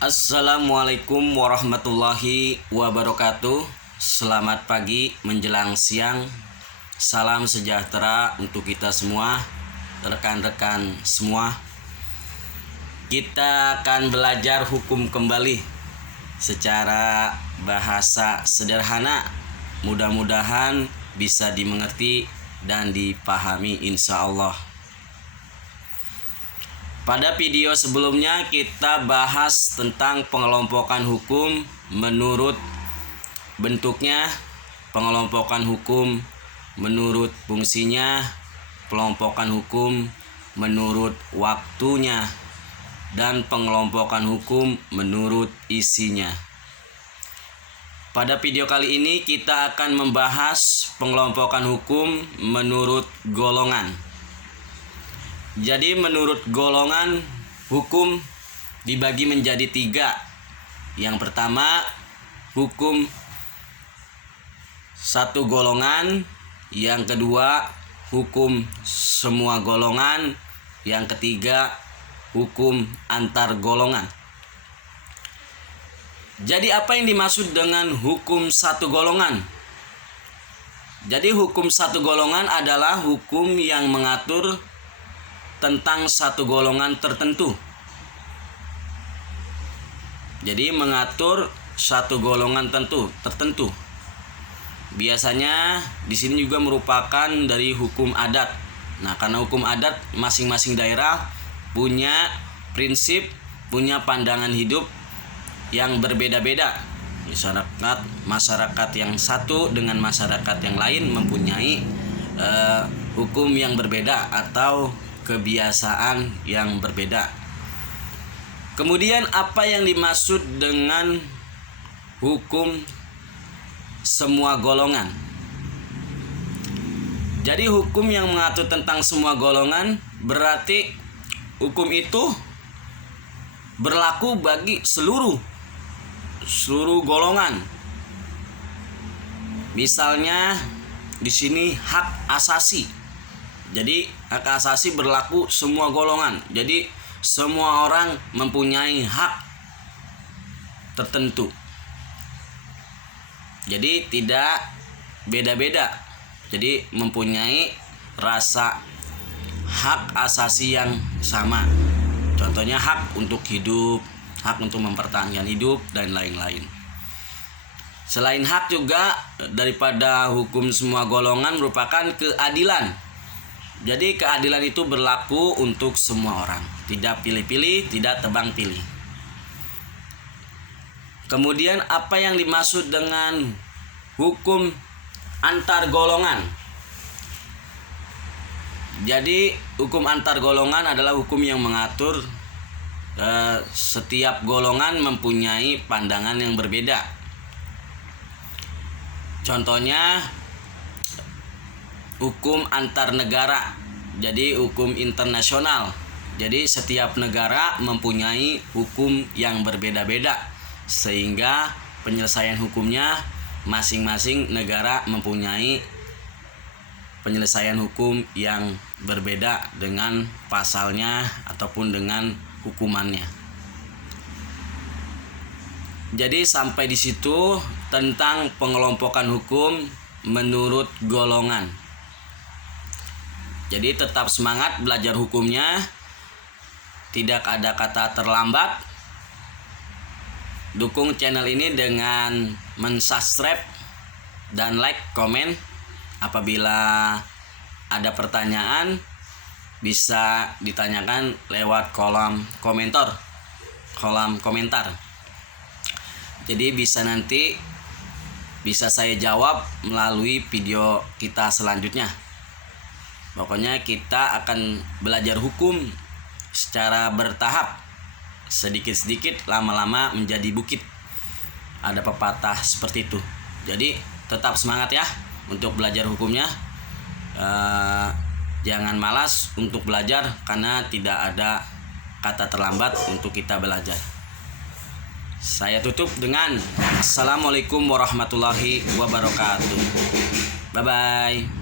Assalamualaikum warahmatullahi wabarakatuh. Selamat pagi menjelang siang. Salam sejahtera untuk kita semua, rekan-rekan semua. Kita akan belajar hukum kembali secara bahasa sederhana. Mudah-mudahan bisa dimengerti dan dipahami insya Allah. Pada video sebelumnya kita bahas tentang pengelompokan hukum menurut bentuknya, pengelompokan hukum menurut fungsinya, pengelompokan hukum menurut waktunya, dan pengelompokan hukum menurut isinya. Pada video kali ini kita akan membahas pengelompokan hukum menurut golongan. Jadi menurut golongan hukum dibagi menjadi 3. Yang pertama hukum satu golongan, yang kedua hukum semua golongan, yang ketiga hukum antar golongan. Jadi apa yang dimaksud dengan hukum satu golongan? Jadi hukum satu golongan adalah hukum yang mengatur tentang satu golongan tertentu. Jadi mengatur satu golongan tertentu. Biasanya di sini juga merupakan dari hukum adat. Nah, karena hukum adat masing-masing daerah punya prinsip, punya pandangan hidup yang berbeda-beda. Masyarakat yang satu dengan masyarakat yang lain mempunyai hukum yang berbeda atau kebiasaan yang berbeda. Kemudian apa yang dimaksud dengan hukum semua golongan? Jadi hukum yang mengatur tentang semua golongan berarti hukum itu berlaku bagi seluruh golongan. Misalnya di sini hak asasi. Jadi hak asasi berlaku semua golongan. Jadi semua orang mempunyai hak tertentu. Jadi tidak beda-beda. Jadi mempunyai rasa hak asasi yang sama. Contohnya hak untuk hidup, hak untuk mempertahankan hidup, dan lain-lain. Selain hak juga daripada hukum semua golongan merupakan keadilan. Jadi keadilan itu berlaku untuk semua orang, tidak pilih-pilih, tidak tebang pilih. Kemudian apa yang dimaksud dengan hukum antar golongan? Jadi hukum antar golongan adalah hukum yang mengatur setiap golongan mempunyai pandangan yang berbeda. Contohnya hukum antar negara, jadi hukum internasional. Jadi setiap negara mempunyai hukum yang berbeda-beda, sehingga penyelesaian hukumnya masing-masing negara mempunyai penyelesaian hukum yang berbeda dengan pasalnya ataupun dengan hukumannya. Jadi sampai di situ tentang pengelompokan hukum menurut golongan. Jadi tetap semangat belajar hukumnya. Tidak ada kata terlambat. Dukung channel ini dengan mensubscribe dan like, komen. Apabila ada pertanyaan bisa ditanyakan lewat kolom komentar. Jadi bisa saya jawab melalui video kita selanjutnya. Pokoknya kita akan belajar hukum secara bertahap, sedikit-sedikit, lama-lama menjadi bukit. Ada pepatah seperti itu. Jadi tetap semangat ya untuk belajar hukumnya. Jangan malas untuk belajar karena tidak ada kata terlambat untuk kita belajar. Saya tutup dengan Assalamualaikum warahmatullahi wabarakatuh. Bye-bye.